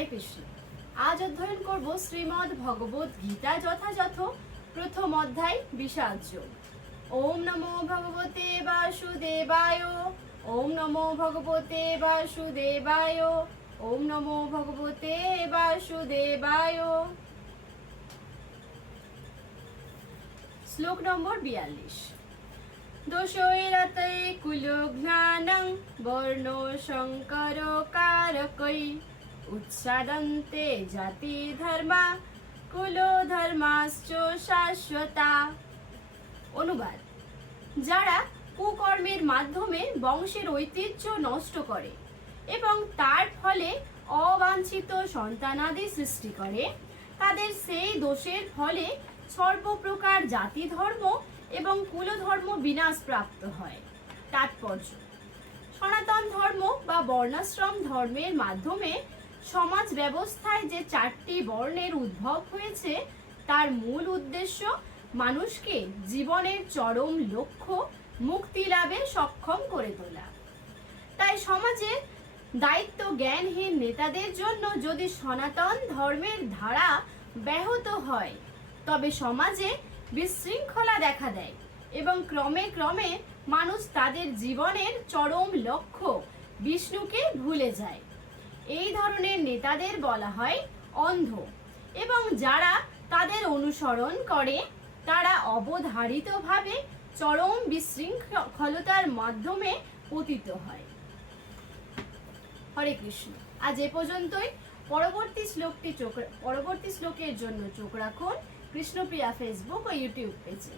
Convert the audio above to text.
হরে কৃষ্ণ। আজ অধ্যয়ন করব শ্রীমদ্ ভগবত গীতা যথাযথ প্রথম অধ্যায় বিষাদ যোগ। ওম নমো ভগবতে বাসুদেবায়। ওম নমো ভগবতে বাসুদেবায়। ওম নমো ভগবতে বাসুদেবায়। শ্লোক নম্বর 42। দোষৈরতে কুলঘ্নানং বর্ণ শঙ্কর কারকৈ উৎসাদন্তে জাতি ধর্মা কুল ধর্মাশ্চ শাশ্বতা। অনুবাদ: যারা কুকর্মের মাধ্যমে বংশের ঐতিহ্য নষ্ট করে এবং তার ফলে অবাঞ্ছিত সন্তানাদি সৃষ্টি করে, তাদের সেই দোষের ফলে সর্বপ্রকার জাতি ধর্ম এবং কুলধর্ম বিনাশ প্রাপ্ত হয়। তাৎপর্য: সনাতন ধর্ম বা বর্ণাশ্রম ধর্মের মাধ্যমে সমাজ ব্যবস্থায় যে 4টি বর্ণের উদ্ভব হয়েছে, তার মূল উদ্দেশ্য মানুষকে জীবনের চরম লক্ষ্য মুক্তি লাভে সক্ষম করে তোলা। তাই সমাজে দায়িত্ব জ্ঞানহীন নেতাদের জন্য যদি সনাতন ধর্মের ধারা ব্যাহত হয়, তবে সমাজে বিশৃঙ্খলা দেখা দেয় এবং ক্রমে ক্রমে মানুষ তাদের জীবনের চরম লক্ষ্য বিষ্ণুকে ভুলে যায়। এই ধরনের নেতাদের বলা হয় অন্ধ, এবং যারা তাদের অনুসরণ করে তারা অবধারিতভাবে চরম বিশৃঙ্খলতার মাধ্যমে পতিত হয়। হরে কৃষ্ণ। আজ এ পর্যন্তই। পরবর্তী শ্লোকের জন্য চোখ রাখুন কৃষ্ণপ্রিয়া ফেসবুক ও ইউটিউব পেজে।